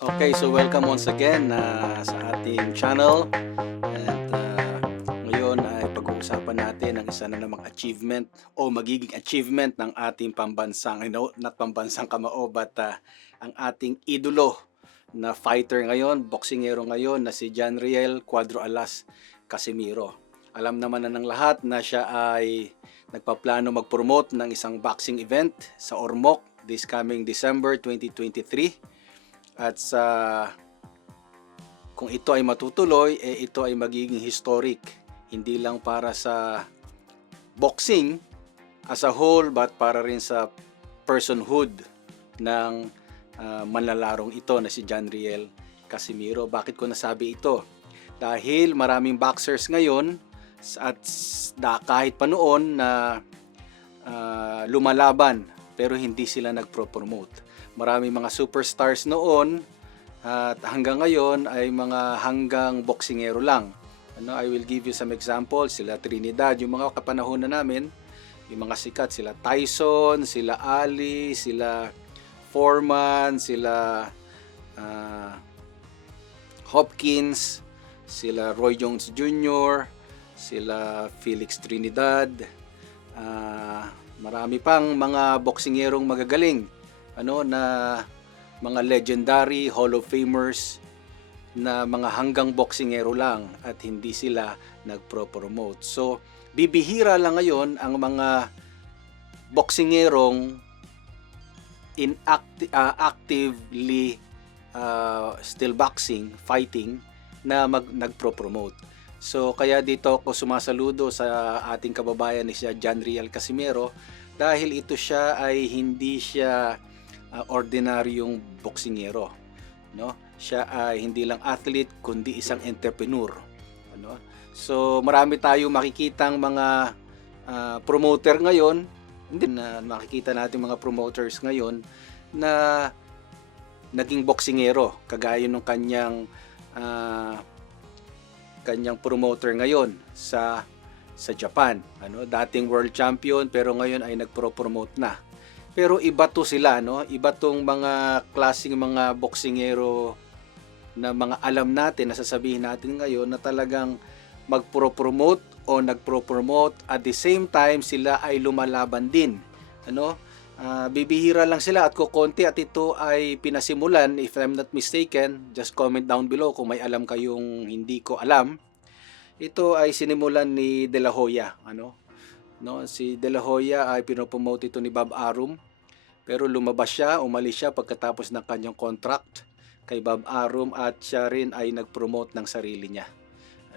Okay, so welcome once again uh, sa ating channel. At uh, ngayon ay pag-uusapan natin ang isa na namang achievement o magiging achievement ng ating pambansang, no, not pambansang kamao, but uh, ang ating idolo na fighter ngayon, boksingero ngayon na si John Riel Cuadro Alas Casimiro. Alam naman na ng lahat na siya ay nagpaplano mag-promote ng isang boxing event sa Ormoc this coming December 2023. At sa kung ito ay matutuloy, eh ito ay magiging historic. Hindi lang para sa boxing as a whole, but para rin sa personhood ng ah, manlalarong ito na si John Riel Casimiro. Bakit ko nasabi ito? Dahil maraming boxers ngayon at kahit pa noon na ah, lumalaban pero hindi sila nagpro-promote. Maraming mga superstars noon at hanggang ngayon ay mga hanggang boksingero lang. Ano, I will give you some examples. Sila Trinidad, yung mga kapanahon na namin, yung mga sikat, sila Tyson, sila Ali, sila Foreman, sila ah, Hopkins, sila Roy Jones Jr., sila Felix Trinidad, ah, marami pang mga boksingerong magagaling ano na mga legendary Hall of Famers na mga hanggang boksingero lang at hindi sila nagpro-promote. So, bibihira lang ngayon ang mga boksingerong in acti- ah, actively ah, still boxing, fighting na mag nagpro-promote. So kaya dito ako sumasaludo sa ating kababayan ni siya John Riel Casimero dahil ito siya ay hindi siya ah, ordinaryong boksingero, no? Siya ay hindi lang athlete kundi isang entrepreneur, ano? So marami tayong makikitang mga ah, promoter ngayon, hindi na makikita natin mga promoters ngayon na naging boksingero kagaya ng kanyang ah, kanyang promoter ngayon sa sa Japan. Ano, dating world champion pero ngayon ay nagpro-promote na. Pero iba to sila, no? Iba tong mga klaseng mga boksingero na mga alam natin, na sasabihin natin ngayon na talagang magpro-promote o nagpro-promote at the same time sila ay lumalaban din. Ano? Ah, bibihira lang sila at kukonti at ito ay pinasimulan if I'm not mistaken. Just comment down below kung may alam kayong hindi ko alam. Ito ay sinimulan ni De La Hoya ano? No si De La Hoya ay pinopromote ito ni Bob Arum. Pero lumabas siya umalis siya pagkatapos ng kanyang contract kay Bob Arum at siya rin ay nagpromote ng sarili niya.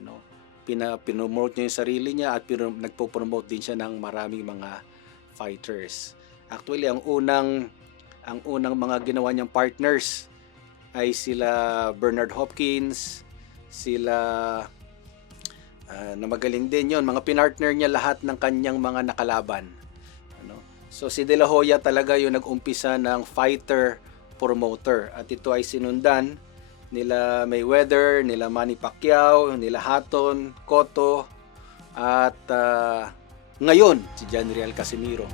Ano? Pina pinomote niya yung sarili niya at pino, nagpo-promote din siya ng maraming mga fighters Actually, ang unang ang unang mga ginawa niyang partners ay sila Bernard Hopkins, sila ah, na magaling din yon mga pinartner niya lahat ng kanyang mga nakalaban. Ano? So si De La Hoya talaga yung nag-umpisa ng fighter promoter at ito ay sinundan nila Mayweather, nila Manny Pacquiao, nila Hatton, Cotto at ah, ngayon si John Real Casimiro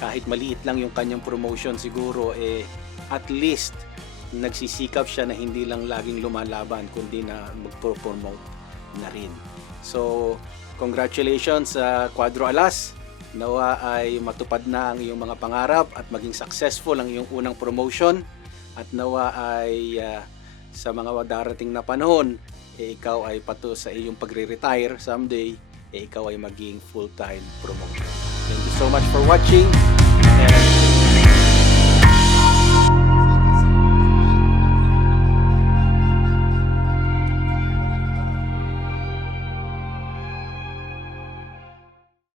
kahit maliit lang yung kanyang promotion siguro eh at least nagsisikap siya na hindi lang laging lumalaban kundi na magpo-promote na rin. So, congratulations sa Quadro Alas. Nawa ay matupad na ang iyong mga pangarap at maging successful ang iyong unang promotion at nawa ay ah, sa mga darating na panahon eh, ikaw ay pato sa iyong pagre-retire someday eh, ikaw ay maging full-time promoter. Thank you so much for watching.